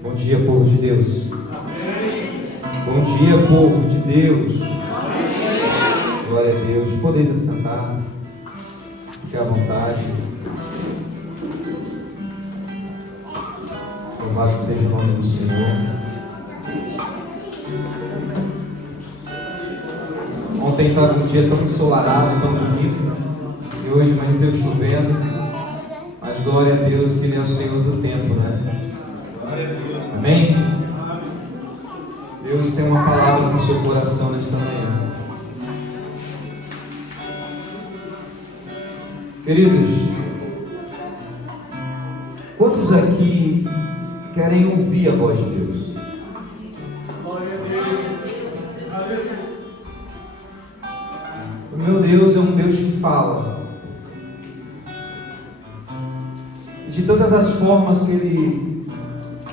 Bom dia, povo de Deus. Bom dia, povo de Deus. Glória a Deus. Podeis assentar. Fique à vontade. Louvado seja o nome do Senhor. Ontem estava um dia tão ensolarado, tão bonito, e hoje amanheceu chovendo. Mas glória a Deus que Ele é o Senhor do tempo, né? Amém? Deus tem uma palavra no seu coração nesta manhã. Queridos, quantos aqui querem ouvir a voz de Deus? O meu Deus é um Deus que fala. E de todas as formas que Ele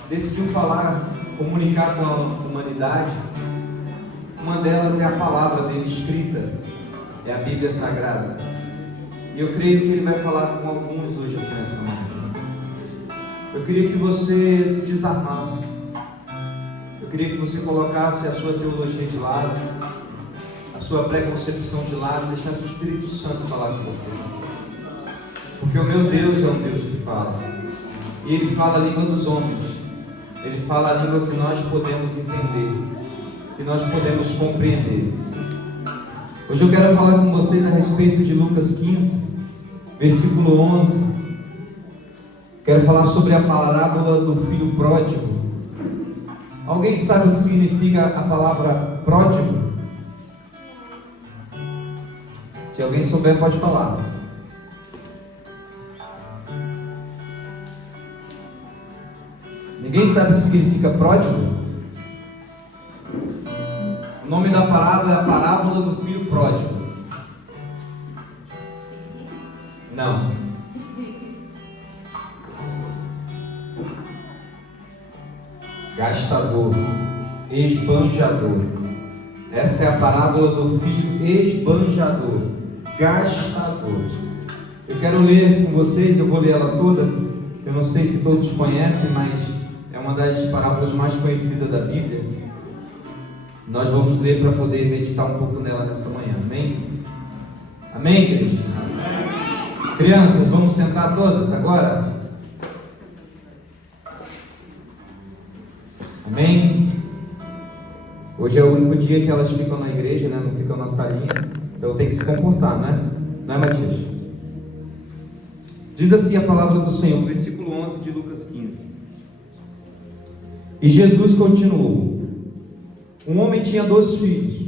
decidiu falar, comunicar com a humanidade, uma delas é a palavra dele escrita, é a Bíblia Sagrada. E eu creio que Ele vai falar com alguns hoje aqui nessa manhã. Eu queria que você se desarmasse. Eu queria que você colocasse a sua teologia de lado, a sua preconcepção de lado, e deixasse o Espírito Santo falar com você. Porque o meu Deus é um Deus que fala. E Ele fala a língua dos homens. Ele fala a língua que nós podemos entender, que nós podemos compreender. Hoje eu quero falar com vocês a respeito de Lucas 15, versículo 11. Quero falar sobre a parábola do filho pródigo. Alguém sabe o que significa a palavra pródigo? Se alguém souber, pode falar. Ninguém sabe o que significa pródigo? O nome da parábola é a parábola do filho pródigo. Não. Gastador, esbanjador. Essa é a parábola do filho esbanjador, gastador. Eu quero ler com vocês, eu vou ler ela toda. Eu não sei se todos conhecem, mas é uma das parábolas mais conhecidas da Bíblia. Nós vamos ler para poder meditar um pouco nela nesta manhã. Amém? Amém, igreja? Amém. Crianças, vamos sentar todas agora? Amém? Hoje é o único dia que elas ficam na igreja, né? Não ficam na salinha. Então tem que se comportar, né? Não é, Matias? Diz assim a palavra do Senhor, versículo 11 de Lucas 15. E Jesus continuou: um homem tinha 2 filhos.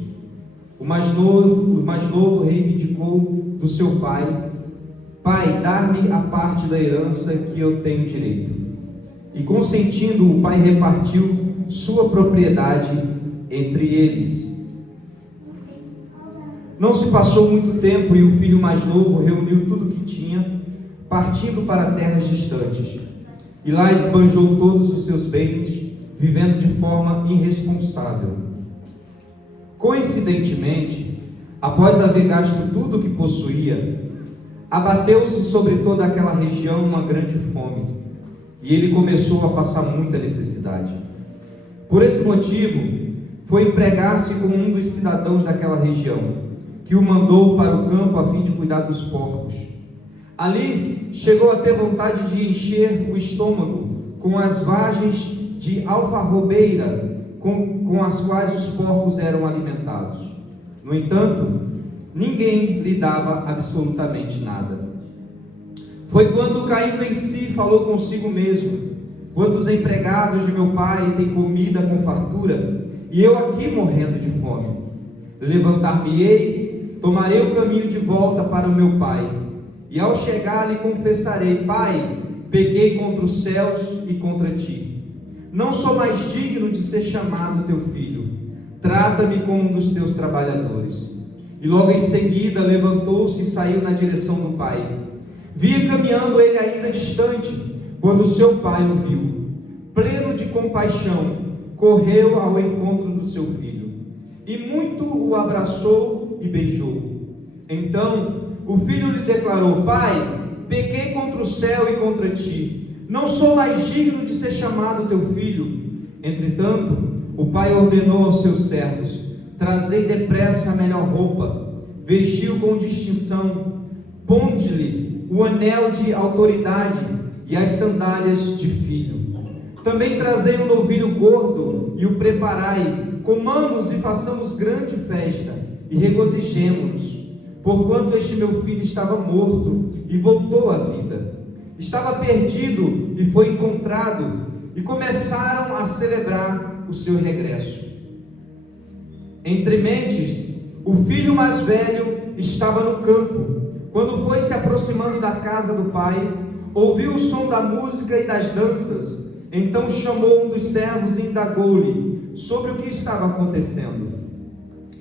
O mais novo reivindicou do seu pai: pai, dar-me a parte da herança que eu tenho direito. E consentindo, o pai repartiu sua propriedade entre eles. Não se passou muito tempo e o filho mais novo reuniu tudo o que tinha, partindo para terras distantes, e lá esbanjou todos os seus bens, vivendo de forma irresponsável. Coincidentemente, após haver gasto tudo o que possuía, abateu-se sobre toda aquela região uma grande fome, e ele começou a passar muita necessidade. Por esse motivo, foi empregar-se com um dos cidadãos daquela região, que o mandou para o campo a fim de cuidar dos porcos. Ali chegou a ter vontade de encher o estômago com as vagens de alfarrobeira com as quais os porcos eram alimentados. No entanto, ninguém lhe dava absolutamente nada. Foi quando, caindo em si, falou consigo mesmo: quantos empregados de meu pai têm comida com fartura, e eu aqui morrendo de fome? Levantar-me-ei, tomarei o caminho de volta para o meu pai, e ao chegar lhe confessarei: pai, pequei contra os céus e contra ti. Não sou mais digno de ser chamado teu filho. Trata-me como um dos teus trabalhadores. E logo em seguida levantou-se e saiu na direção do pai. Via caminhando ele ainda distante, quando seu pai o viu. Pleno de compaixão, correu ao encontro do seu filho, e muito o abraçou e beijou. Então o filho lhe declarou: pai, pequei contra o céu e contra ti, não sou mais digno de ser chamado teu filho. Entretanto, o pai ordenou aos seus servos: trazei depressa a melhor roupa, vestiu com distinção, ponde-lhe o anel de autoridade e as sandálias de filho. Também trazei um novilho gordo e o preparai, comamos e façamos grande festa e regozijemo-nos, porquanto este meu filho estava morto e voltou à vida, estava perdido e foi encontrado, e começaram a celebrar o seu regresso. Entre mentes, o filho mais velho estava no campo. Quando foi se aproximando da casa do pai, ouviu o som da música e das danças. Então chamou um dos servos e indagou-lhe sobre o que estava acontecendo.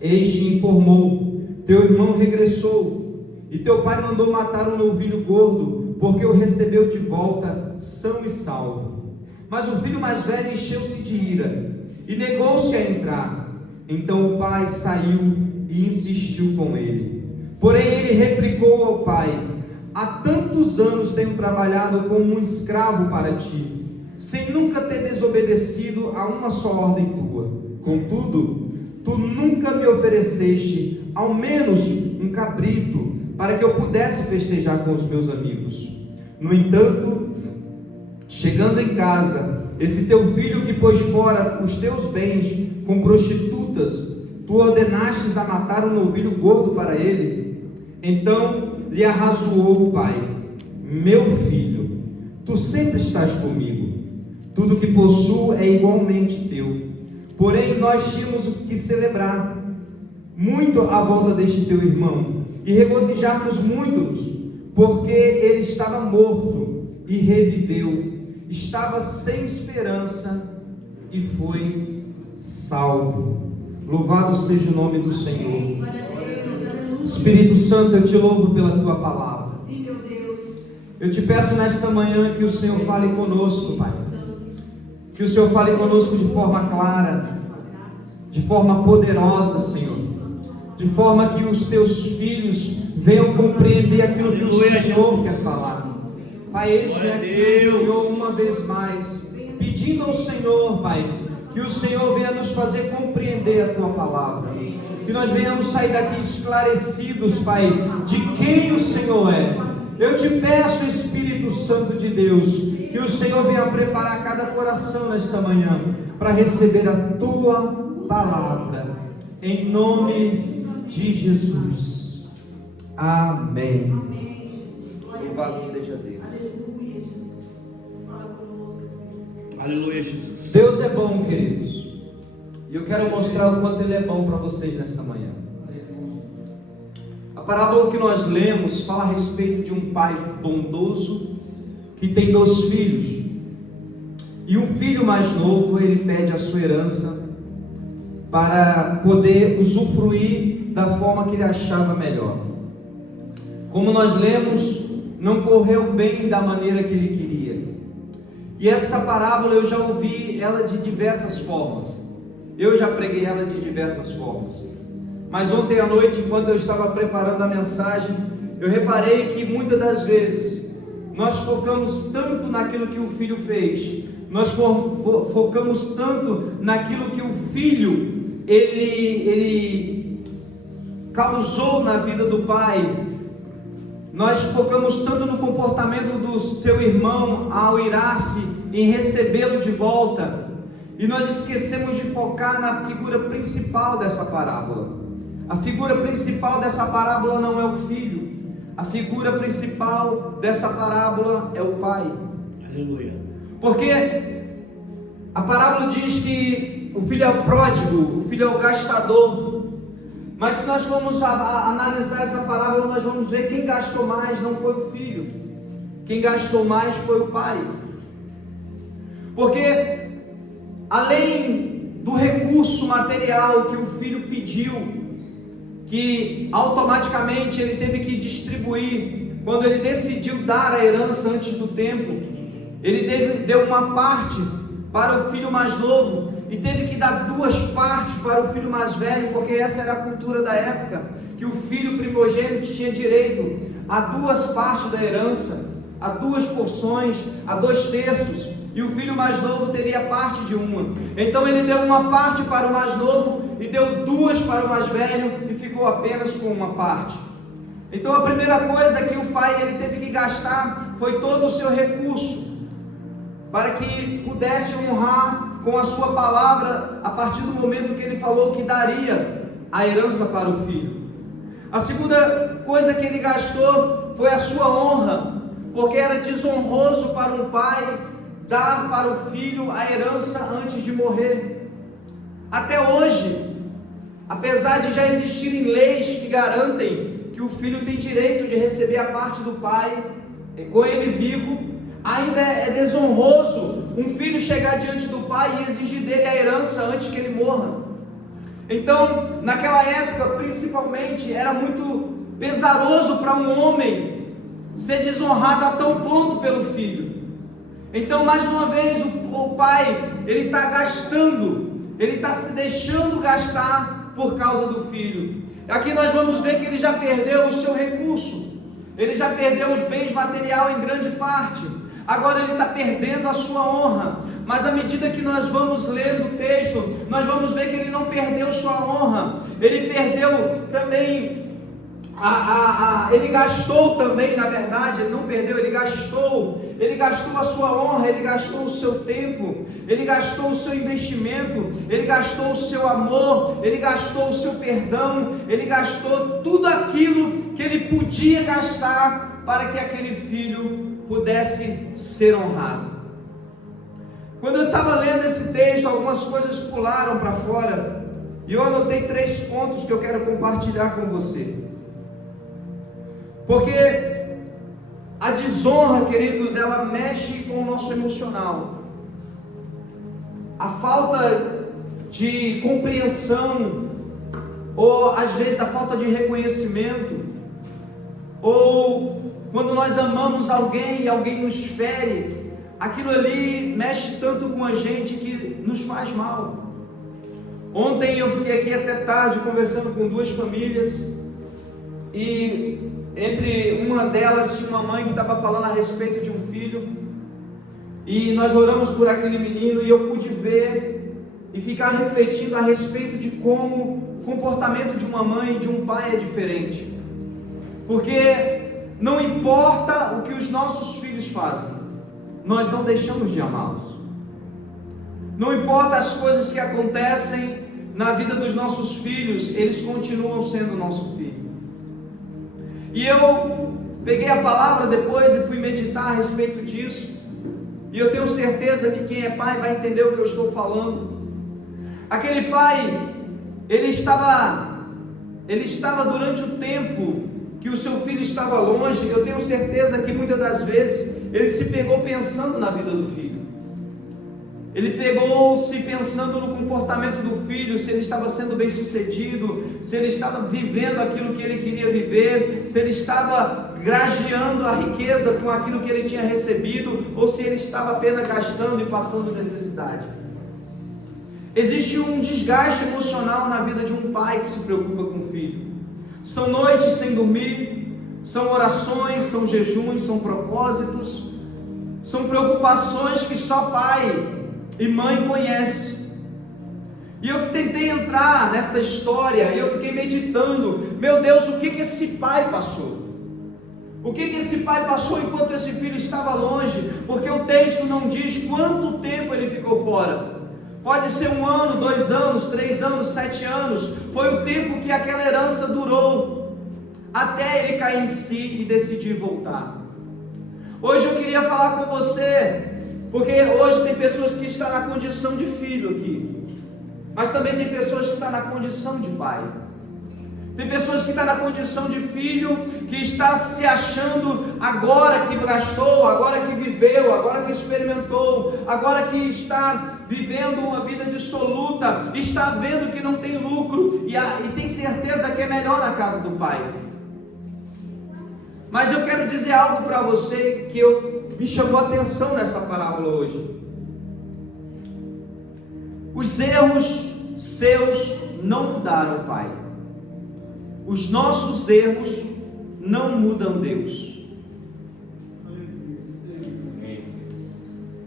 Este informou: teu irmão regressou, e teu pai mandou matar um novilho gordo, porque o recebeu de volta são e salvo. Mas o filho mais velho encheu-se de ira e negou-se a entrar. Então o pai saiu e insistiu com ele. Porém ele replicou ao pai: há tantos anos tenho trabalhado como um escravo para ti, sem nunca ter desobedecido a uma só ordem tua. Contudo, tu nunca me ofereceste ao menos um cabrito, para que eu pudesse festejar com os meus amigos. No entanto, chegando em casa, esse teu filho que pôs fora os teus bens com prostitutas, tu ordenastes a matar um novilho gordo para ele. Então lhe arrazoou o pai: meu filho, tu sempre estás comigo, tudo que possuo é igualmente teu. Porém nós tínhamos o que celebrar muito à volta deste teu irmão, e regozijar-nos muitos, porque ele estava morto e reviveu, estava sem esperança e foi salvo. Louvado seja o nome do Senhor. Espírito Santo, eu te louvo pela tua palavra. Eu te peço nesta manhã que o Senhor fale conosco, Pai. Que o Senhor fale conosco de forma clara, de forma poderosa, Senhor, de forma que os teus filhos venham compreender aquilo que o Senhor quer falar. Pai, este é aqui, Senhor, uma vez mais, pedindo ao Senhor, Pai, que o Senhor venha nos fazer compreender a tua palavra, que nós venhamos sair daqui esclarecidos, Pai, de quem o Senhor é. Eu te peço, Espírito Santo de Deus, que o Senhor venha preparar cada coração nesta manhã para receber a tua palavra, em nome de Jesus. Amém. Louvado seja Deus. Aleluia, Jesus. Deus é bom, queridos, e eu quero mostrar o quanto Ele é bom para vocês nesta manhã. A parábola que nós lemos fala a respeito de um pai bondoso que tem 2 filhos, e um filho mais novo, ele pede a sua herança para poder usufruir da forma que ele achava melhor. Como nós lemos, não correu bem da maneira que ele queria. E essa parábola eu já ouvi ela de diversas formas. Eu já preguei ela de diversas formas. Mas ontem à noite, enquanto eu estava preparando a mensagem, eu reparei que muitas das vezes nós focamos tanto naquilo que o filho fez, nós focamos tanto naquilo que o filho ele causou na vida do pai, nós focamos tanto no comportamento do seu irmão ao irar-se em recebê-lo de volta, e nós esquecemos de focar na figura principal dessa parábola. A figura principal dessa parábola não é o filho, a figura principal dessa parábola é o pai. Aleluia. Porque a parábola diz que o filho é o pródigo, o filho é o gastador. Mas se nós formos analisar essa parábola, nós vamos ver quem gastou mais não foi o filho, quem gastou mais foi o pai. Porque além do recurso material que o filho pediu, que automaticamente ele teve que distribuir, quando ele decidiu dar a herança antes do tempo, ele deu uma parte para o filho mais novo, e teve que dar 2 partes para o filho mais velho, porque essa era a cultura da época, que o filho primogênito tinha direito a 2 partes da herança. a 2 porções, a 2/3, e o filho mais novo teria parte de uma. Então ele deu uma parte para o mais novo e deu 2 para o mais velho, e ficou apenas com uma parte. Então a primeira coisa que o pai ele teve que gastar foi todo o seu recurso, para que pudesse honrar com a sua palavra, a partir do momento que ele falou que daria a herança para o filho. A segunda coisa que ele gastou foi a sua honra, porque era desonroso para um pai dar para o filho a herança antes de morrer. Até hoje, apesar de já existirem leis que garantem que o filho tem direito de receber a parte do pai com ele vivo, ainda é desonroso um filho chegar diante do pai e exigir dele a herança antes que ele morra. Então, naquela época, principalmente, era muito pesaroso para um homem ser desonrado a tal ponto pelo filho. Então, mais uma vez, o pai, ele está gastando, ele está se deixando gastar por causa do filho. Aqui nós vamos ver que ele já perdeu o seu recurso, ele já perdeu os bens materiais em grande parte, agora ele está perdendo a sua honra. Mas à medida que nós vamos lendo o texto, nós vamos ver que ele não perdeu sua honra, ele perdeu também, ele gastou também, na verdade, ele não perdeu, ele gastou a sua honra, ele gastou o seu tempo, ele gastou o seu investimento, ele gastou o seu amor, ele gastou o seu perdão, ele gastou tudo aquilo que ele podia gastar para que aquele filho pudesse ser honrado. Quando eu estava lendo esse texto, algumas coisas pularam para fora, e eu anotei 3 pontos que eu quero compartilhar com você. Porque a desonra, queridos, ela mexe com o nosso emocional. A falta de compreensão, ou às vezes a falta de reconhecimento, ou quando nós amamos alguém e alguém nos fere, aquilo ali mexe tanto com a gente que nos faz mal. Ontem eu fiquei aqui até tarde conversando com 2 famílias, e entre uma delas tinha uma mãe que estava falando a respeito de um filho, e nós oramos por aquele menino, e eu pude ver e ficar refletindo a respeito de como o comportamento de uma mãe e de um pai é diferente. Porque não importa o que os nossos filhos fazem, nós não deixamos de amá-los. Não importa as coisas que acontecem na vida dos nossos filhos, eles continuam sendo nosso filho. E eu peguei a palavra depois e fui meditar a respeito disso, e eu tenho certeza que quem é pai vai entender o que eu estou falando. Aquele pai, ele estava durante o tempo que o seu filho estava longe. Eu tenho certeza que muitas das vezes ele se pegou pensando na vida do filho, ele pegou-se pensando no comportamento do filho, se ele estava sendo bem sucedido, se ele estava vivendo aquilo que ele queria viver, se ele estava grajeando a riqueza com aquilo que ele tinha recebido, ou se ele estava apenas gastando e passando necessidade. Existe um desgaste emocional na vida de um pai que se preocupa com o filho. São noites sem dormir, são orações, são jejuns, são propósitos, são preocupações que só pai e mãe conhecem. E eu tentei entrar nessa história, e eu fiquei meditando, meu Deus, o que esse pai passou? O que esse pai passou enquanto esse filho estava longe? Porque o texto não diz quanto tempo ele ficou fora. Pode ser 1 ano, 2 anos, 3 anos, 7 anos. Foi o tempo que aquela herança durou, até ele cair em si e decidir voltar. Hoje eu queria falar com você, porque hoje tem pessoas que estão na condição de filho aqui, mas também tem pessoas que estão na condição de pai. Tem pessoas que estão na condição de filho, que está se achando agora que gastou, agora que viveu, agora que experimentou, agora que está vivendo uma vida dissoluta, está vendo que não tem lucro e tem certeza que é melhor na casa do pai. Mas eu quero dizer algo para você que me chamou a atenção nessa parábola hoje. Os erros seus não mudaram o pai. Os nossos erros não mudam Deus.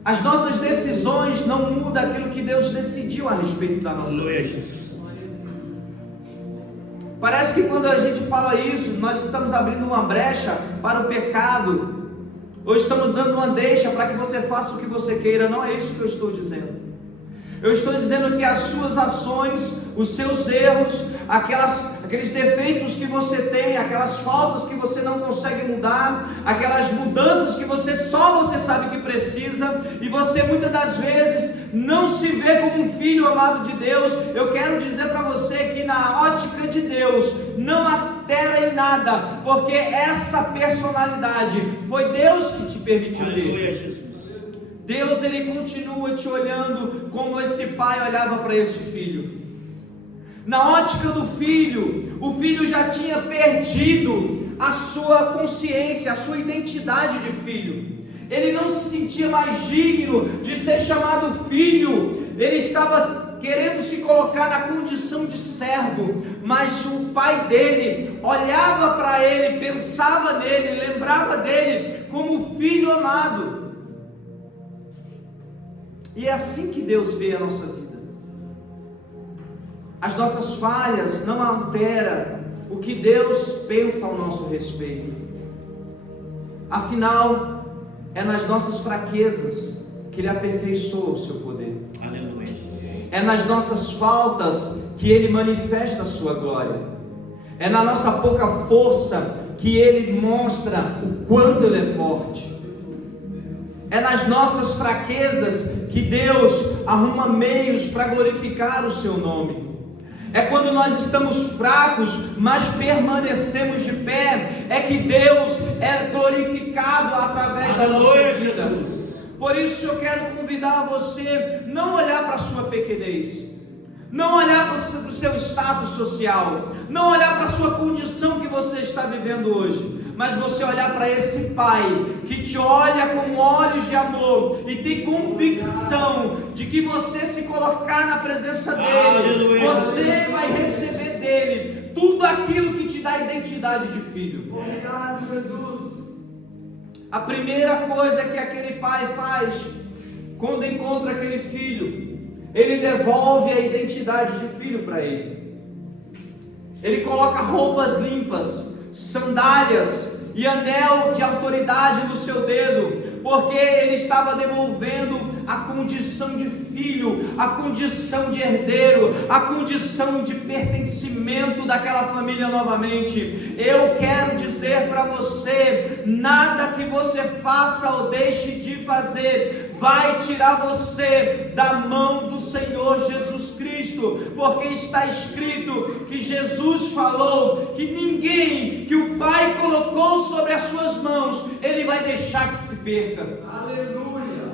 As nossas decisões não mudam aquilo que Deus decidiu a respeito da nossa Aleluia, vida. Jesus. Parece que quando a gente fala isso, nós estamos abrindo uma brecha para o pecado, ou estamos dando uma deixa para que você faça o que você queira. Não é isso que eu estou dizendo. Eu estou dizendo que as suas ações, os seus erros, aqueles defeitos que você tem, aquelas faltas que você não consegue mudar, aquelas mudanças que só você sabe que precisa, e você muitas das vezes não se vê como um filho amado de Deus. Eu quero dizer para você que na ótica de Deus não altera em nada, porque essa personalidade foi Deus que te permitiu ter. Aleluia, Jesus. Deus, Ele continua te olhando como esse pai olhava para esse filho. Na ótica do filho, o filho já tinha perdido a sua consciência, a sua identidade de filho. Ele não se sentia mais digno de ser chamado filho. Ele estava querendo se colocar na condição de servo, mas o pai dele olhava para ele, pensava nele, lembrava dele como filho amado. E é assim que Deus vê a nossa vida. As nossas falhas não alteram o que Deus pensa ao nosso respeito. Afinal, é nas nossas fraquezas que Ele aperfeiçoa o seu poder. Aleluia. É nas nossas faltas que Ele manifesta a sua glória. É na nossa pouca força que Ele mostra o quanto Ele é forte. É nas nossas fraquezas que Deus arruma meios para glorificar o seu nome. É quando nós estamos fracos, mas permanecemos de pé, é que Deus é glorificado através da nossa vida. Por isso eu quero convidar você, não olhar para a sua pequenez, não olhar para o seu status social, não olhar para a sua condição que você está vivendo hoje, mas você olhar para esse Pai que te olha com olhos de amor e tem convicção de que você se colocar na presença dele, você vai receber dele tudo aquilo que te dá identidade de filho. Obrigado, Jesus. A primeira coisa que aquele pai faz quando encontra aquele filho, ele devolve a identidade de filho para ele. Ele coloca roupas limpas, sandálias e anel de autoridade no seu dedo, porque ele estava devolvendo a condição de filho, a condição de herdeiro, a condição de pertencimento daquela família novamente. Eu quero dizer para você, nada que você faça ou deixe de fazer vai tirar você da mão do Senhor Jesus Cristo, porque está escrito que Jesus falou que ninguém que o Pai colocou sobre as suas mãos, Ele vai deixar que se perca. Aleluia.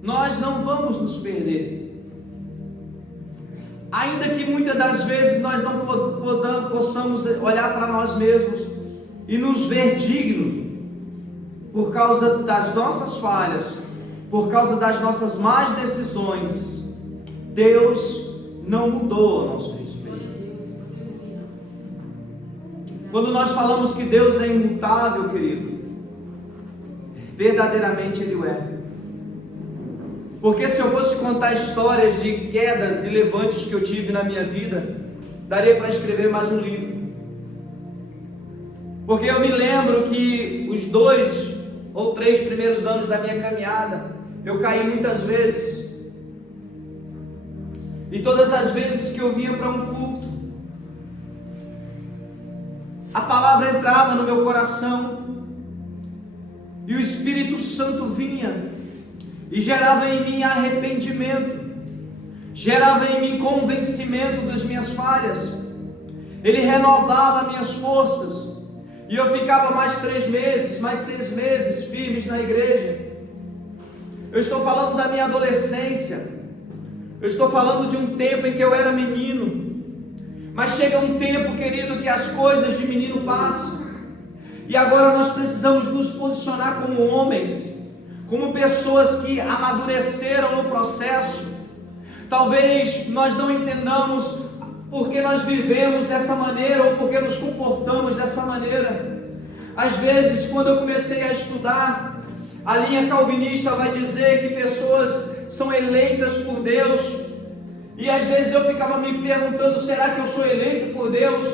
Nós não vamos nos perder, ainda que muitas das vezes nós não possamos olhar para nós mesmos e nos ver dignos, por causa das nossas falhas, por causa das nossas más decisões. Deus não mudou a nosso respeito. Quando nós falamos que Deus é imutável, querido, verdadeiramente Ele é. Porque se eu fosse contar histórias de quedas e levantes que eu tive na minha vida, daria para escrever mais um livro. Porque eu me lembro que os 2 ou 3 primeiros anos da minha caminhada, eu caí muitas vezes. E todas as vezes que eu vinha para um culto, a palavra entrava no meu coração, e o Espírito Santo vinha e gerava em mim arrependimento, gerava em mim convencimento das minhas falhas. Ele renovava minhas forças, e eu ficava mais 3 meses, mais 6 meses firmes na igreja. Eu estou falando da minha adolescência, eu estou falando de um tempo em que eu era menino, mas chega um tempo, querido, que as coisas de menino passam, e agora nós precisamos nos posicionar como homens, como pessoas que amadureceram no processo. Talvez nós não entendamos porque nós vivemos dessa maneira ou porque nos comportamos dessa maneira. Às vezes, quando eu comecei a estudar A linha calvinista vai dizer que pessoas são eleitas por Deus. E às vezes eu ficava me perguntando, será que eu sou eleito por Deus?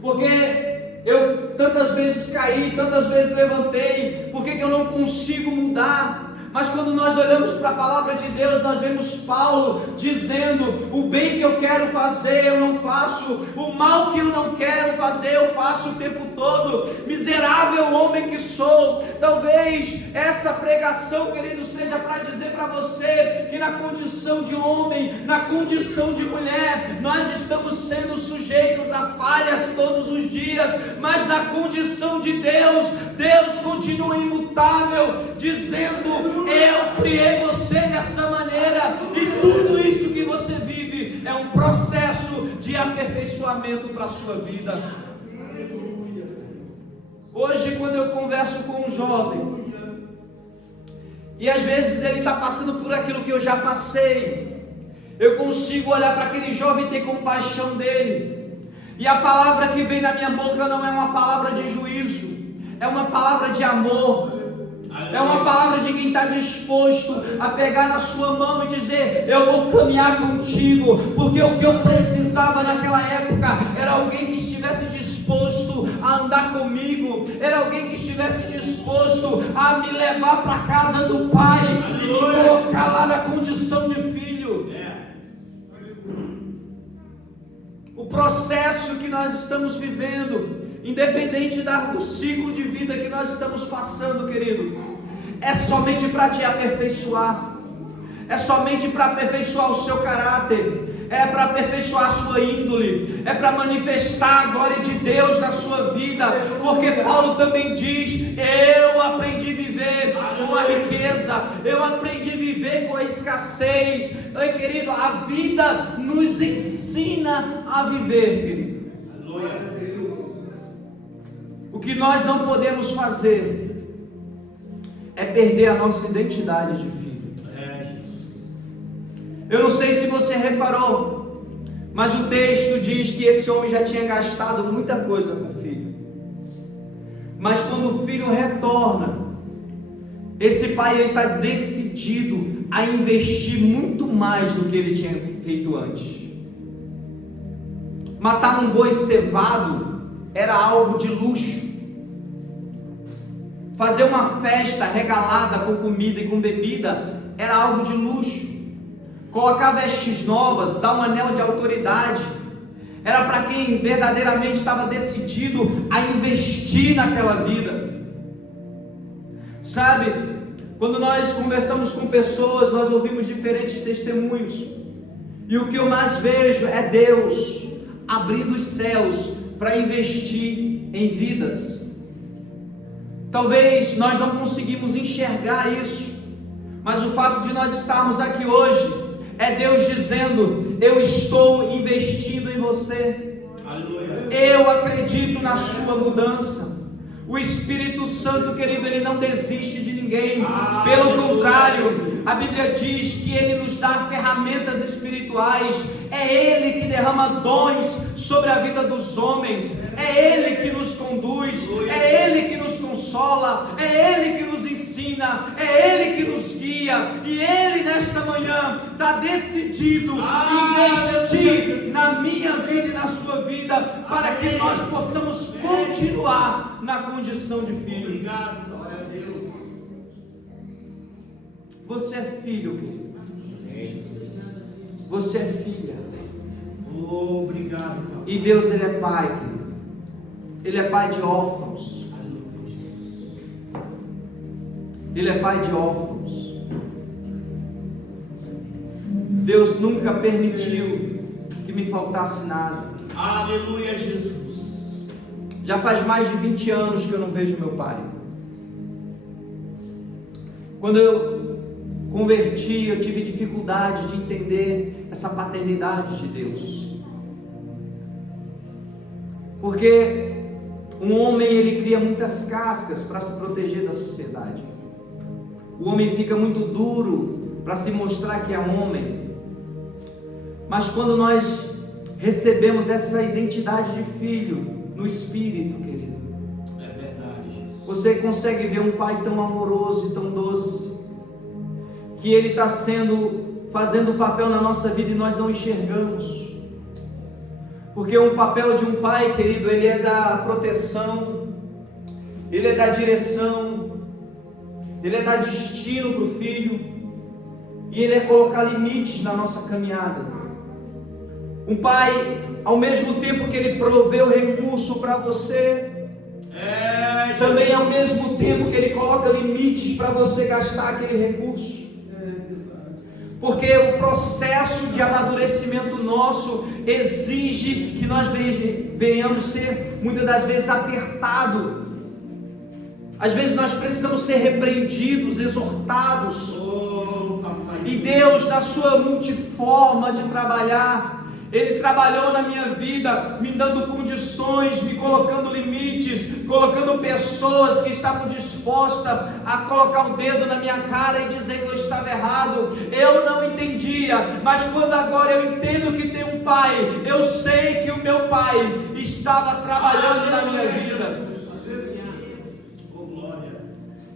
Porque eu tantas vezes caí, tantas vezes levantei, por que eu não consigo mudar? Mas quando nós olhamos para a palavra de Deus, nós vemos Paulo dizendo: o bem que eu quero fazer eu não faço, o mal que eu não quero fazer eu faço o tempo todo. Miserável homem que sou. Talvez essa pregação, querido, seja para dizer para você que na condição de homem, na condição de mulher, nós estamos sendo sujeitos a falhas todos os dias, mas na condição de Deus, Deus continua imutável, dizendo: eu criei você dessa maneira, e tudo isso que você vive é um processo de aperfeiçoamento para a sua vida. Hoje, quando eu converso com um jovem, e às vezes ele está passando por aquilo que eu já passei, eu consigo olhar para aquele jovem e ter compaixão dele, e a palavra que vem na minha boca não é uma palavra de juízo, é uma palavra de amor. É uma palavra de quem está disposto a pegar na sua mão e dizer: eu vou caminhar contigo, porque o que eu precisava naquela época era alguém que estivesse disposto a andar comigo, era alguém que estivesse disposto a me levar para a casa do Pai e me colocar lá na condição de filho. O processo que nós estamos vivendo, independente do ciclo de vida que nós estamos passando, querido, é somente para te aperfeiçoar, é somente para aperfeiçoar o seu caráter, é para aperfeiçoar a sua índole, é para manifestar a glória de Deus na sua vida, porque Paulo também diz: eu aprendi a viver com a riqueza, eu aprendi a viver com a escassez. Ei, querido, a vida nos ensina a viver, querido. O que nós não podemos fazer é perder a nossa identidade de filho. Eu não sei se você reparou, mas o texto diz que esse homem já tinha gastado muita coisa com o filho. Mas quando o filho retorna, esse pai está decidido a investir muito mais do que ele tinha feito antes. Matar um boi cevado era algo de luxo. Fazer uma festa regalada com comida e com bebida era algo de luxo. Colocar vestes novas, dar um anel de autoridade, era para quem verdadeiramente estava decidido a investir naquela vida. Sabe, quando nós conversamos com pessoas, nós ouvimos diferentes testemunhos, e o que eu mais vejo é Deus abrindo os céus para investir em vidas. Talvez nós não conseguimos enxergar isso, mas o fato de nós estarmos aqui hoje é Deus dizendo: eu estou investindo em você. Aleluia. Eu acredito na sua mudança. O Espírito Santo, querido, ele não desiste de ninguém. Pelo contrário, a Bíblia diz que ele nos dá ferramentas espirituais. É ele que derrama dons sobre a vida dos homens. É ele que nos conduz. É ele que nos consola. É ele que nos ensina. É ele que nos guia. E ele nesta manhã está decidido a investir na minha vida e na sua vida, para que nós possamos continuar na condição de filho. Obrigado, glória a Deus. Você é filho, querido. Você é filha. Obrigado, Pai. E Deus, ele é pai, querido. Ele é pai de órfãos. Ele é pai de órfãos. Deus nunca permitiu que me faltasse nada. Aleluia, Jesus. Já faz mais de 20 anos que eu não vejo meu pai. Quando eu converti, eu tive dificuldade de entender essa paternidade de Deus. Porque um homem, ele cria muitas cascas para se proteger da sociedade. O homem fica muito duro para se mostrar que é homem. Mas quando nós recebemos essa identidade de filho no Espírito, querido, é verdade, Jesus, Você consegue ver um pai tão amoroso e tão doce, que ele está fazendo o papel na nossa vida e nós não enxergamos. Porque o papel de um pai, querido, ele é da proteção, ele é da direção, ele é dar destino para o filho, e ele é colocar limites na nossa caminhada. Um pai, ao mesmo tempo que ele provê o recurso para você, também ao mesmo tempo que ele coloca limites para você gastar aquele recurso. Porque o processo de amadurecimento nosso exige que nós venhamos ser muitas das vezes apertados. Às vezes nós precisamos ser repreendidos, exortados. E Deus, na sua multiforma de trabalhar, Ele trabalhou na minha vida, me dando condições, me colocando limites, colocando pessoas que estavam dispostas a colocar o dedo na minha cara e dizer que eu estava errado. Eu não entendia, mas quando agora eu entendo que tem um pai, eu sei que o meu pai estava trabalhando na minha vida.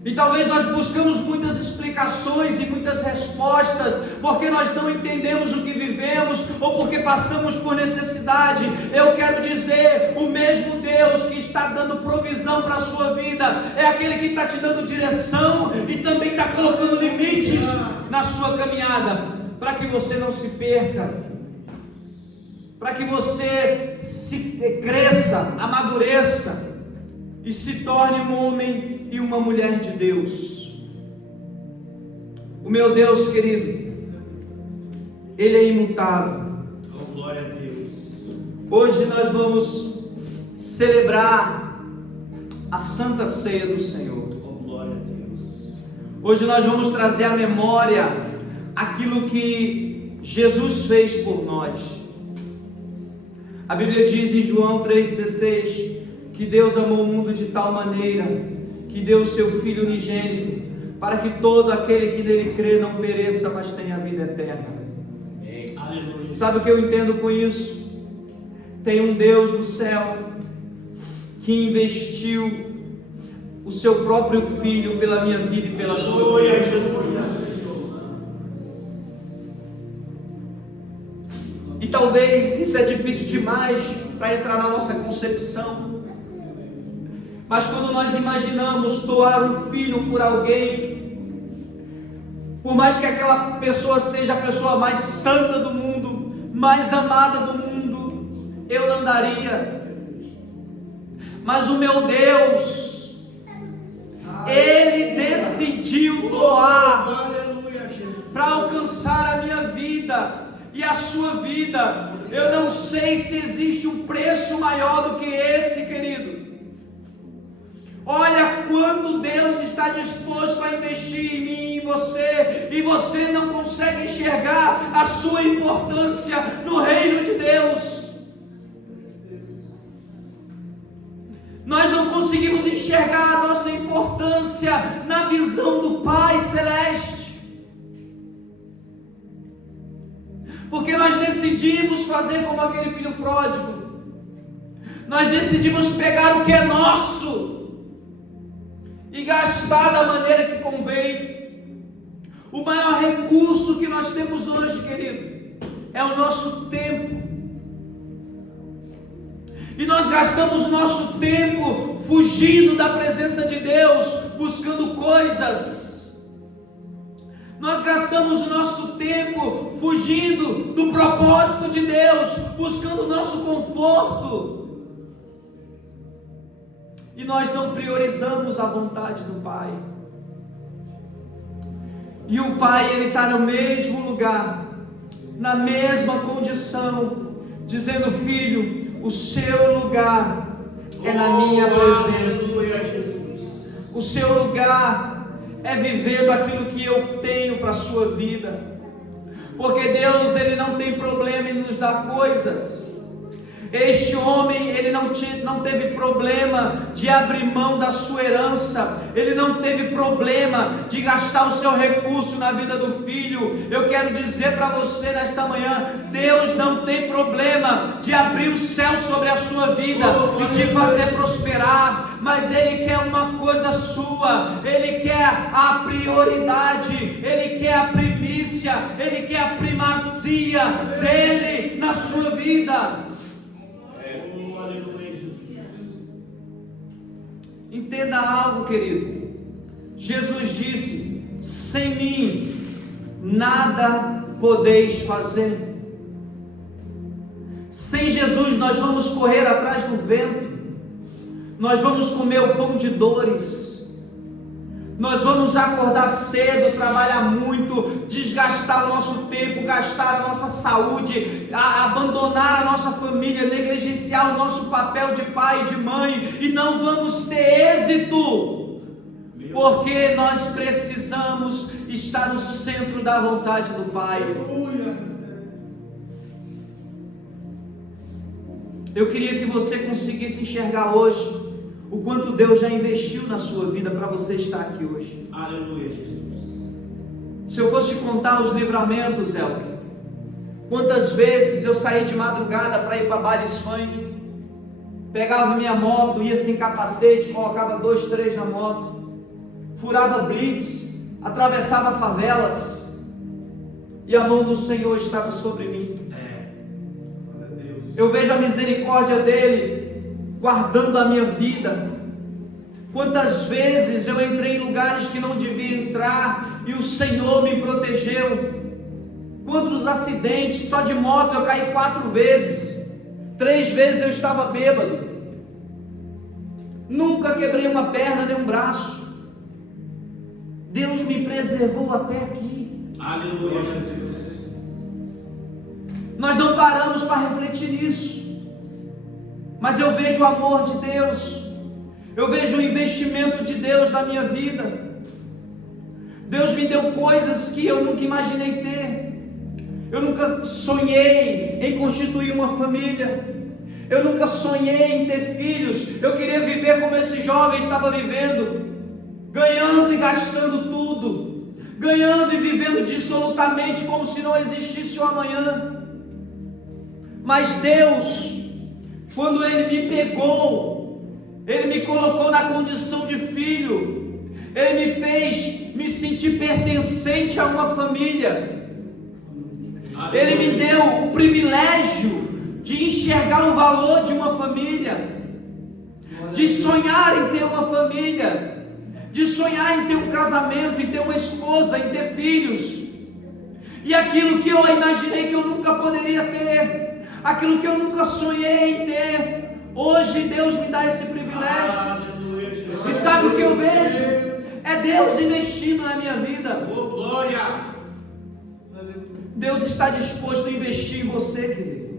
E talvez nós buscamos muitas explicações e muitas respostas, porque nós não entendemos o que vivemos, ou porque passamos por necessidade. Eu quero dizer, o mesmo Deus que está dando provisão para a sua vida, é aquele que está te dando direção, e também está colocando limites na sua caminhada, para que você não se perca, para que você cresça, amadureça, e se torne um homem e uma mulher de Deus. O meu Deus, querido, Ele é imutável. Oh, glória a Deus. Hoje nós vamos celebrar a Santa Ceia do Senhor. Oh, glória a Deus. Hoje nós vamos trazer à memória aquilo que Jesus fez por nós. A Bíblia diz em João 3,16 que Deus amou o mundo de tal maneira que deu o seu Filho unigênito, para que todo aquele que nele crê não pereça, mas tenha vida eterna. Aleluia. Sabe o que eu entendo com isso? Tem um Deus do céu que investiu o seu próprio Filho pela minha vida e pela sua Aleluia, vida. Jesus. E talvez isso é difícil demais para entrar na nossa concepção. Mas quando nós imaginamos doar um filho por alguém, por mais que aquela pessoa seja a pessoa mais santa do mundo, mais amada do mundo, eu não daria. Mas o meu Deus, Ele decidiu doar para alcançar a minha vida e a sua vida. Eu não sei se existe um preço maior do que esse, querido. Olha quando Deus está disposto a investir em mim e em você, e você não consegue enxergar a sua importância no reino de Deus. Nós não conseguimos enxergar a nossa importância na visão do Pai Celeste, porque nós decidimos fazer como aquele filho pródigo. Nós decidimos pegar o que é nosso e gastar da maneira que convém. O maior recurso que nós temos hoje, querido, é o nosso tempo. E nós gastamos o nosso tempo fugindo da presença de Deus, buscando coisas. Nós gastamos o nosso tempo fugindo do propósito de Deus, buscando o nosso conforto. E nós não priorizamos a vontade do Pai. E o Pai, Ele está no mesmo lugar, na mesma condição, dizendo: filho, o seu lugar é na minha presença. O seu lugar é vivendo aquilo que eu tenho para a sua vida. Porque Deus, Ele não tem problema em nos dar coisas. Este homem, ele não teve problema de abrir mão da sua herança, ele não teve problema de gastar o seu recurso na vida do filho. Eu quero dizer para você nesta manhã, Deus não tem problema de abrir o céu sobre a sua vida e te fazer prosperar, mas Ele quer uma coisa sua, Ele quer a prioridade, Ele quer a primícia, Ele quer a primazia dEle na sua vida. Entenda algo, querido. Jesus disse: sem mim nada podeis fazer. Sem Jesus nós vamos correr atrás do vento, nós vamos comer o pão de dores, nós vamos acordar cedo, trabalhar muito, desgastar o nosso tempo, gastar a nossa saúde, abandonar a nossa família, negligenciar o nosso papel de pai e de mãe, e não vamos ter êxito, porque nós precisamos estar no centro da vontade do Pai. Eu queria que você conseguisse enxergar hoje o quanto Deus já investiu na sua vida para você estar aqui hoje. Aleluia, Jesus. Se eu fosse contar os livramentos, Elke, quantas vezes eu saí de madrugada para ir para bailes funk, pegava minha moto, ia sem capacete, colocava 2, 3 na moto, furava blitz, atravessava favelas, e a mão do Senhor estava sobre mim. Eu vejo a misericórdia dEle guardando a minha vida. Quantas vezes eu entrei em lugares que não devia entrar e o Senhor me protegeu. Quantos acidentes, só de moto eu caí 4 vezes, 3 vezes eu estava bêbado, nunca quebrei uma perna nem um braço. Deus me preservou até aqui. Aleluia, Jesus. Nós não paramos para refletir nisso, mas eu vejo o amor de Deus, eu vejo o investimento de Deus na minha vida. Deus me deu coisas que eu nunca imaginei ter. Eu nunca sonhei em constituir uma família, eu nunca sonhei em ter filhos. Eu queria viver como esse jovem estava vivendo, ganhando e gastando tudo, ganhando e vivendo dissolutamente como se não existisse o amanhã. Mas Deus, quando Ele me pegou, Ele me colocou na condição de filho, Ele me fez me sentir pertencente a uma família, Ele me deu o privilégio de enxergar o valor de uma família, de sonhar em ter uma família, de sonhar em ter um casamento, em ter uma esposa, em ter filhos. E aquilo que eu imaginei que eu nunca poderia ter, aquilo que eu nunca sonhei em ter, hoje Deus me dá esse privilégio. E sabe o que eu vejo? É Deus investindo na minha vida. Oh, glória! Deus está disposto a investir em você, querido.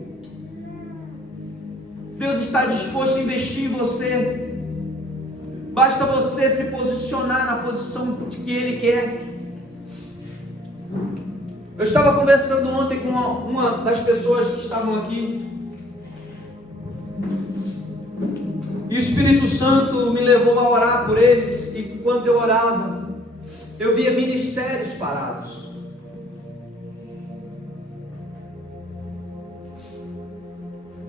Deus está disposto a investir em você. Basta você se posicionar na posição que Ele quer. Eu estava conversando ontem com uma das pessoas que estavam aqui, e o Espírito Santo me levou a orar por eles, e enquanto eu orava, eu via ministérios parados.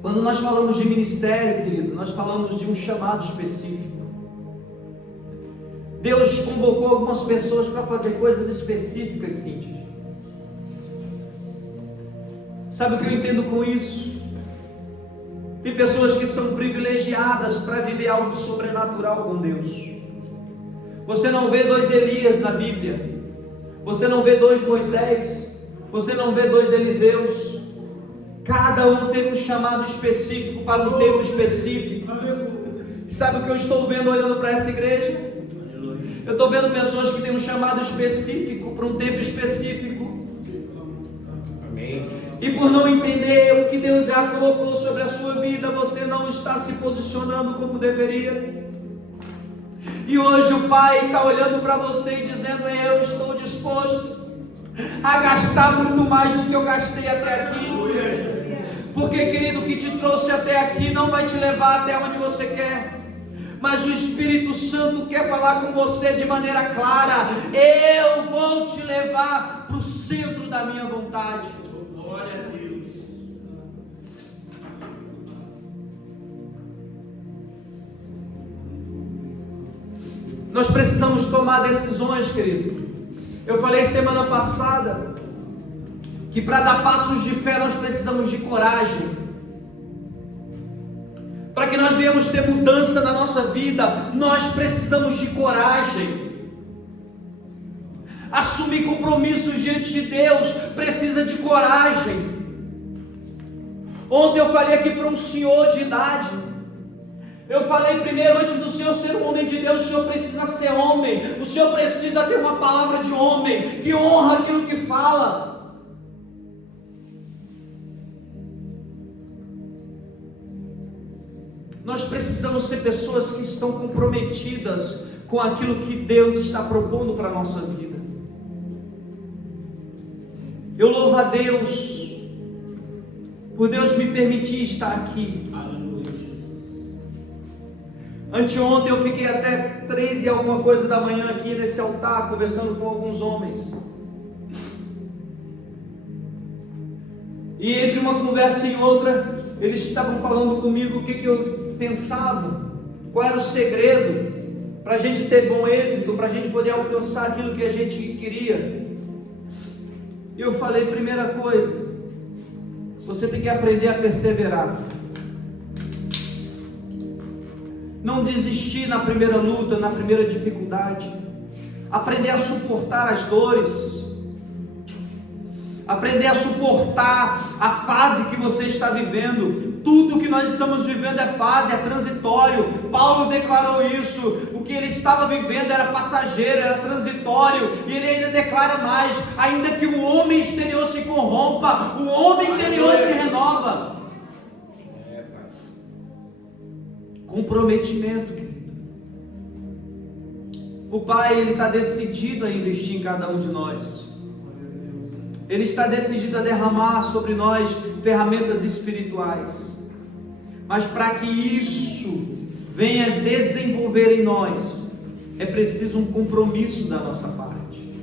Quando nós falamos de ministério, querido, nós falamos de um chamado específico. Deus convocou algumas pessoas para fazer coisas específicas, Cíntia. Sabe o que eu entendo com isso? Tem pessoas que são privilegiadas para viver algo sobrenatural com Deus. Você não vê 2 Elias na Bíblia, você não vê 2 Moisés, você não vê 2 Eliseus. Cada um teve um chamado específico para um tempo específico. E sabe o que eu estou vendo olhando para essa igreja? Eu estou vendo pessoas que têm um chamado específico para um tempo específico. Amém. E por não entender o que Deus já colocou sobre a sua vida, você não está se posicionando como deveria. E hoje o Pai está olhando para você e dizendo: eu estou disposto a gastar muito mais do que eu gastei até aqui. Porque, querido, o que te trouxe até aqui não vai te levar até onde você quer. Mas o Espírito Santo quer falar com você de maneira clara: eu vou te levar para o centro da minha vontade. Glória a Deus. Nós precisamos tomar decisões, querido. Eu falei semana passada que para dar passos de fé nós precisamos de coragem. Para que nós venhamos ter mudança na nossa vida, nós precisamos de coragem. Assumir compromissos diante de Deus precisa de coragem. Ontem eu falei aqui para um senhor de idade. Eu falei primeiro, antes do senhor ser um homem de Deus, o senhor precisa ser homem. O senhor precisa ter uma palavra de homem, que honra aquilo que fala. Nós precisamos ser pessoas que estão comprometidas com aquilo que Deus está propondo para a nossa vida. Eu louvo a Deus por Deus me permitir estar aqui. Aleluia, Jesus. Anteontem eu fiquei até 3 e alguma coisa da manhã aqui nesse altar, conversando com alguns homens. E entre uma conversa e outra, eles estavam falando comigo o que eu pensava, qual era o segredo para a gente ter bom êxito, para a gente poder alcançar aquilo que a gente queria. E eu falei: primeira coisa, você tem que aprender a perseverar. Não desistir na primeira luta, na primeira dificuldade. Aprender a suportar as dores. Aprender a suportar a fase que você está vivendo. Tudo que nós estamos vivendo é fase, é transitório. Paulo declarou isso. O que ele estava vivendo era passageiro, era transitório. E ele ainda declara mais: ainda que o homem exterior se corrompa, o homem interior se renova. Comprometimento, querido. O Pai, Ele está decidido a investir em cada um de nós. Ele está decidido a derramar sobre nós ferramentas espirituais. Mas para que isso venha desenvolver em nós, é preciso um compromisso da nossa parte.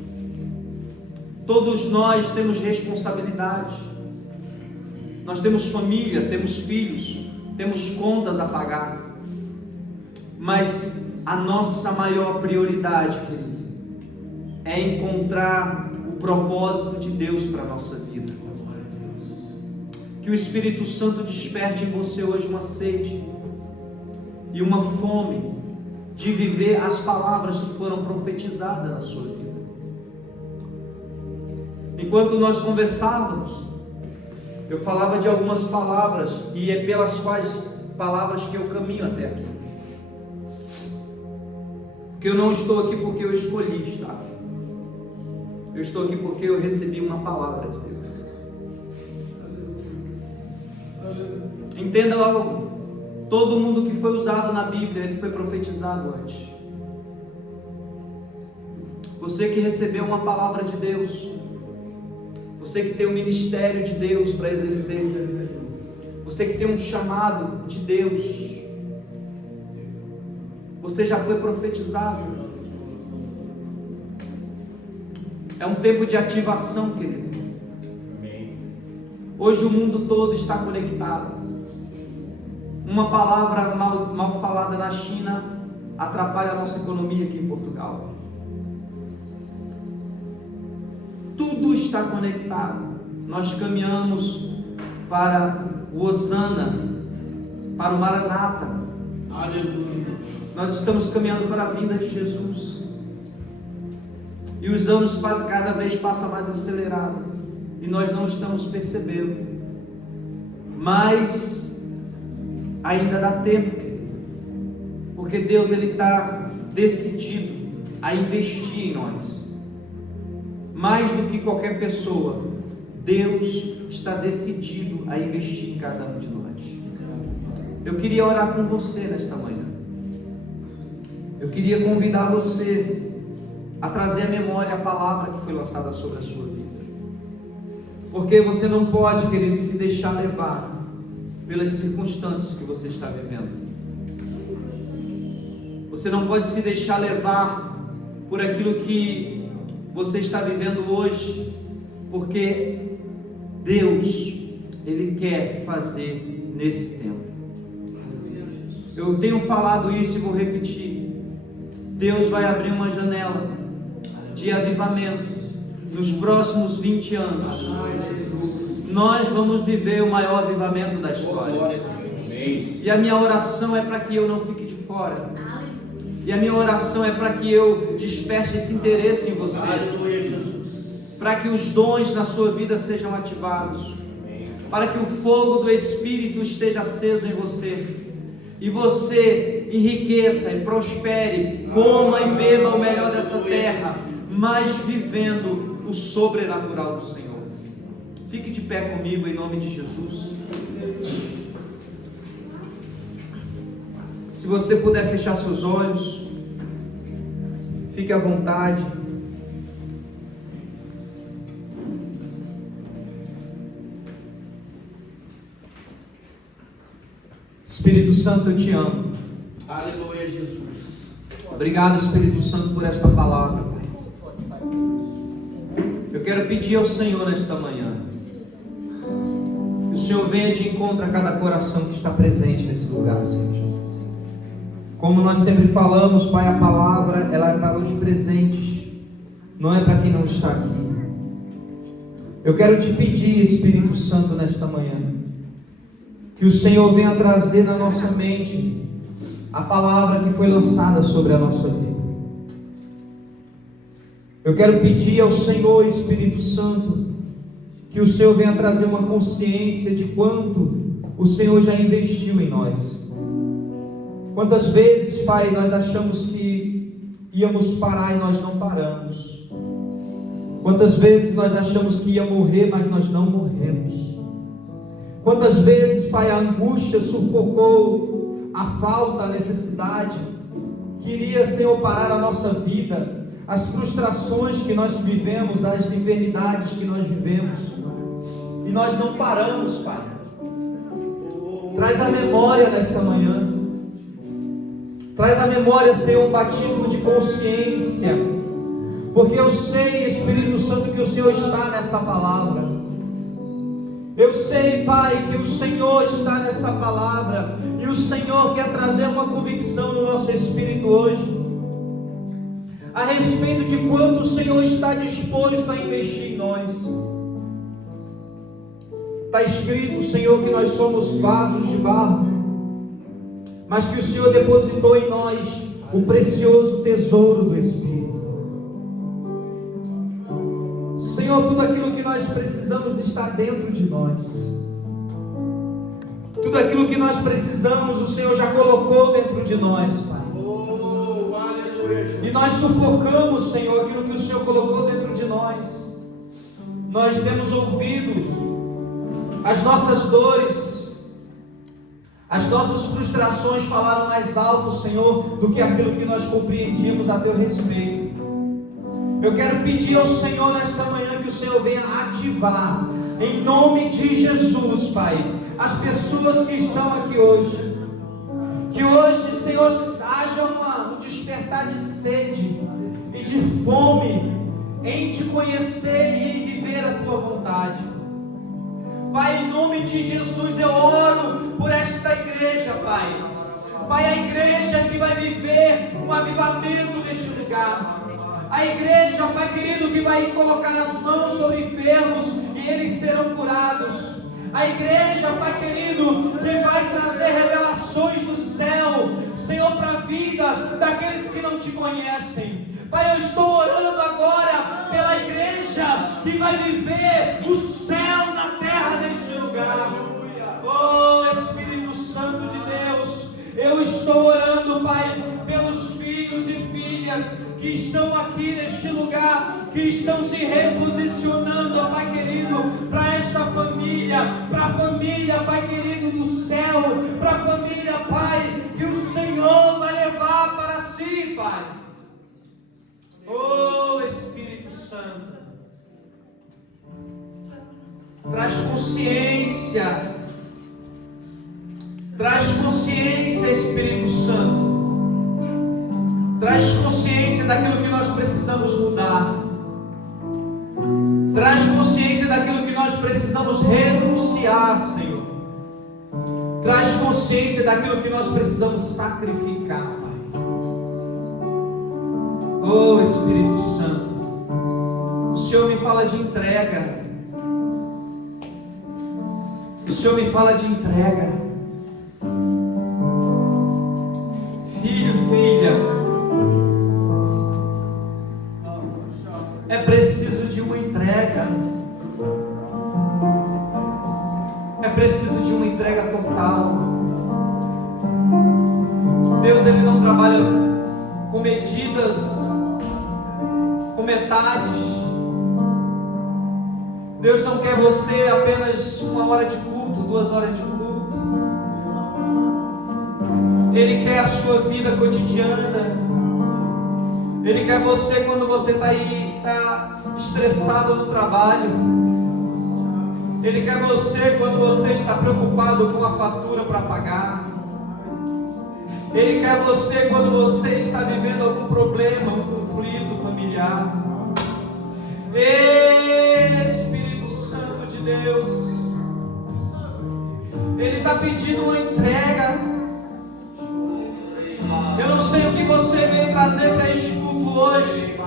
Todos nós temos responsabilidade. Nós temos família, temos filhos, temos contas a pagar. Mas a nossa maior prioridade, querido, é encontrar o propósito de Deus para a nossa vida. Que o Espírito Santo desperte em você hoje uma sede e uma fome de viver as palavras que foram profetizadas na sua vida. Enquanto nós conversávamos, eu falava de algumas palavras, e é pelas quais palavras que eu caminho até aqui. Porque eu não estou aqui porque eu escolhi estar. Eu estou aqui porque eu recebi uma palavra de Deus. Entenda algo: todo mundo que foi usado na Bíblia, ele foi profetizado antes. Você que recebeu uma palavra de Deus, você que tem um ministério de Deus para exercer, você que tem um chamado de Deus, você já foi profetizado. É um tempo de ativação, querido. Hoje o mundo todo está conectado. Uma palavra mal falada na China atrapalha a nossa economia aqui em Portugal. Tudo está conectado. Nós caminhamos para o Hosana, para o Maranata. Aleluia. Nós estamos caminhando para a vinda de Jesus. E os anos cada vez passam mais acelerado. E nós não estamos percebendo. Mas ainda dá tempo, porque Deus ele está decidido a investir em nós. Mais do que qualquer pessoa, Deus está decidido a investir em cada um de nós. Eu queria orar com você nesta manhã. Eu queria convidar você a trazer à memória a palavra que foi lançada sobre a sua vida. Porque você não pode, querido, se deixar levar pelas circunstâncias que você está vivendo. Você não pode se deixar levar por aquilo que você está vivendo hoje, porque Deus, Ele quer fazer nesse tempo. Eu tenho falado isso e vou repetir. Deus vai abrir uma janela de avivamento nos próximos 20 anos. Nós vamos viver o maior avivamento da história. E a minha oração é para que eu não fique de fora. E a minha oração é para que eu desperte esse interesse em você. Para que os dons na sua vida sejam ativados. Para que o fogo do Espírito esteja aceso em você. E você enriqueça e prospere, coma e beba o melhor dessa terra, mas vivendo o sobrenatural do Senhor. Fique de pé comigo em nome de Jesus. Se você puder fechar seus olhos, fique à vontade. Espírito Santo, eu te amo. Aleluia, Jesus. Obrigado, Espírito Santo, por esta palavra, Pai. Eu quero pedir ao Senhor nesta manhã que o Senhor venha de encontro a cada coração que está presente nesse lugar, Senhor. Como nós sempre falamos, Pai, a palavra ela é para os presentes, não é para quem não está aqui. Eu quero te pedir, Espírito Santo, nesta manhã, que o Senhor venha trazer na nossa mente a palavra que foi lançada sobre a nossa vida. Eu quero pedir ao Senhor, Espírito Santo, que o Senhor venha trazer uma consciência de quanto o Senhor já investiu em nós. Quantas vezes, Pai, nós achamos que íamos parar e nós não paramos. Quantas vezes nós achamos que ia morrer, mas nós não morremos. Quantas vezes, Pai, a angústia sufocou a falta, a necessidade, queria, Senhor, parar a nossa vida, as frustrações que nós vivemos, as enfermidades que nós vivemos, e nós não paramos, Pai. Traz a memória nesta manhã, traz a memória, Senhor, um batismo de consciência, porque eu sei, Espírito Santo, que o Senhor está nesta palavra. Eu sei, Pai, que o Senhor está nessa palavra, e o Senhor quer trazer uma convicção no nosso espírito hoje, a respeito de quanto o Senhor está disposto a investir em nós. Está escrito, Senhor, que nós somos vasos de barro, mas que o Senhor depositou em nós o precioso tesouro do Espírito. Senhor, tudo aquilo que nós precisamos está dentro de nós. Tudo aquilo que nós precisamos, o Senhor já colocou dentro de nós, Pai. E nós sufocamos, Senhor, aquilo que o Senhor colocou dentro de nós. Nós demos ouvidos às nossas dores, as nossas frustrações falaram mais alto, Senhor, do que aquilo que nós compreendíamos a teu respeito. Eu quero pedir ao Senhor nesta manhã que o Senhor venha ativar, em nome de Jesus, Pai, as pessoas que estão aqui hoje. Que hoje, Senhor, haja um despertar de sede e de fome em te conhecer e em viver a tua vontade. Pai, em nome de Jesus, eu oro por esta igreja, Pai. Pai, a igreja que vai viver um avivamento neste lugar. A igreja, Pai querido, que vai colocar as mãos sobre enfermos e eles serão curados. A igreja, Pai querido, que vai trazer revelações do céu, Senhor, para a vida daqueles que não te conhecem. Pai, eu estou orando agora pela igreja que vai viver o céu na terra neste lugar. Oh, Espírito Santo de Deus, eu estou orando, Pai, pelos filhos e filhas que estão aqui neste lugar, que estão se reposicionando, Pai querido, para esta família, para a família, Pai querido, do céu, para a família, Pai, que o Senhor vai levar para si, Pai. Oh, Espírito Santo, traz consciência Traz consciência, Espírito Santo. Traz consciência daquilo que nós precisamos mudar. Traz consciência daquilo que nós precisamos renunciar, Senhor. Traz consciência daquilo que nós precisamos sacrificar, Pai. Oh, Espírito Santo, o Senhor me fala de entrega. O Senhor me fala de entrega. Filho, filha, é preciso de uma entrega. É preciso de uma entrega total. Deus, Ele não trabalha com medidas, com metades. Deus não quer você apenas 1 hora de culto, 2 horas de culto. Ele quer a sua vida cotidiana. Ele quer você quando você está aí, está estressado no trabalho. Ele quer você quando você está preocupado com a fatura para pagar. Ele quer você quando você está vivendo algum problema, um conflito familiar. Espírito Santo de Deus, Ele está pedindo uma entrega. Eu não sei o que você veio trazer para este culto hoje,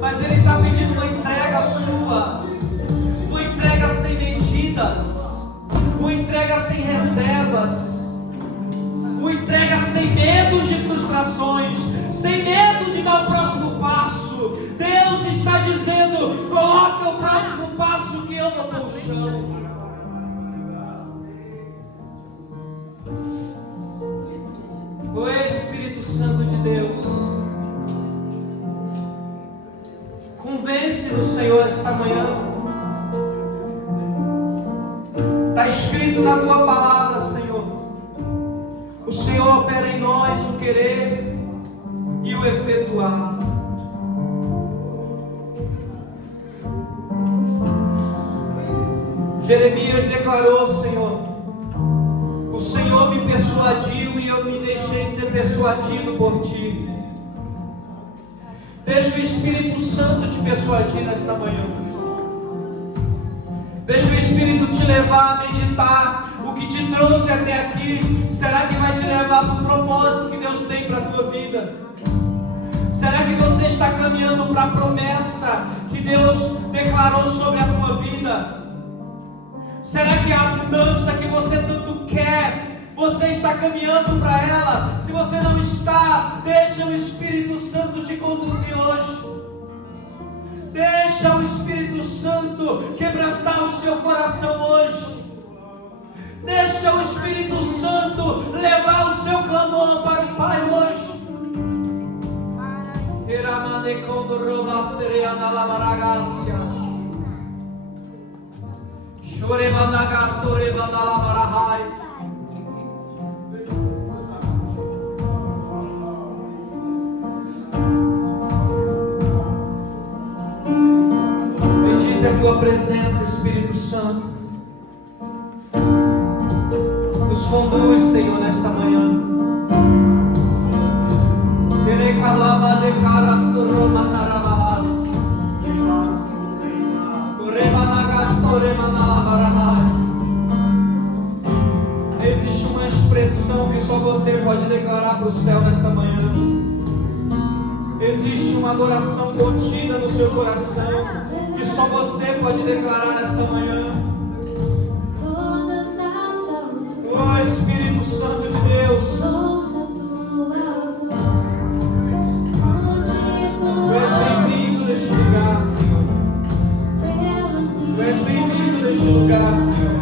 mas Ele está pedindo uma entrega sua. Uma entrega sem medidas, uma entrega sem reservas, uma entrega sem medos de frustrações, sem medo de dar o próximo passo. Deus está dizendo: coloca o próximo passo que eu vou pôr o chão. O Espírito Santo de Deus, convence-nos, Senhor, esta manhã. Está escrito na Tua palavra, Senhor. O Senhor opera em nós o querer e o efetuar. Jeremias declarou, Senhor: o Senhor me persuadiu e eu me deixei ser persuadido por Ti. Deixa o Espírito Santo te persuadir nesta manhã. Deixa o Espírito te levar a meditar. O que te trouxe até aqui, será que vai te levar para o propósito que Deus tem para a tua vida? Será que você está caminhando para a promessa que Deus declarou sobre a tua vida? Será que a mudança que você tanto quer, você está caminhando para ela? Se você não está, deixa o Espírito Santo te conduzir hoje. Deixa o Espírito Santo quebrantar o seu coração hoje. Deixa o Espírito Santo levar o seu clamor para o Pai hoje. Bendita é a Tua presença, Espírito Santo. Nos conduz, Senhor, nesta manhã. Existe uma expressão que só você pode declarar para o céu nesta manhã. Existe uma adoração contida no seu coração que só você pode declarar nesta manhã. Oh, Espírito Santo de Deus, Tu és bem-vindo neste lugar, Senhor. Tu és bem-vindo neste lugar, Senhor.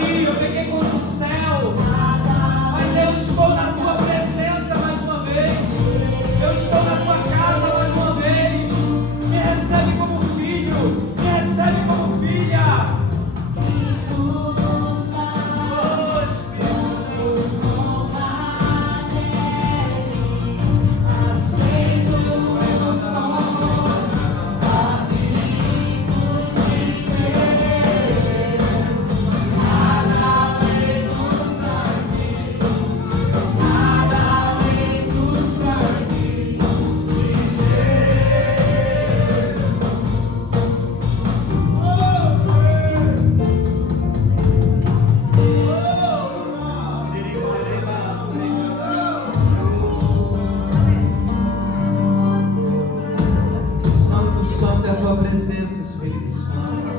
ti, eu peguei contra o céu. Mas eu estou na tua presença mais uma vez. Eu estou na tua casa mais uma vez. Me recebe como filho, me recebe como filha. Santo, santo é a tua presença, Espírito Santo.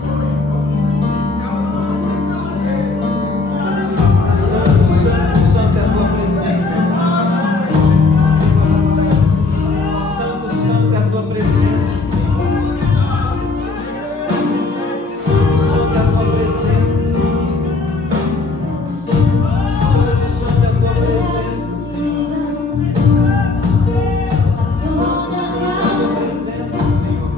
Santo, santo, santo é a tua presença. Santo, santo é a tua presença, Senhor. Santo, santo é a tua presença, Senhor. Santo, santo é a tua presença, Senhor. Santo, santo é a tua presença, Senhor.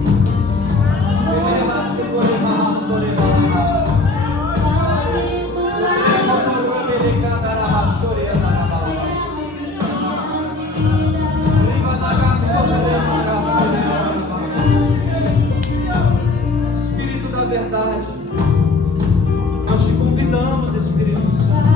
Espírito da verdade, nós te convidamos, Espírito Santo.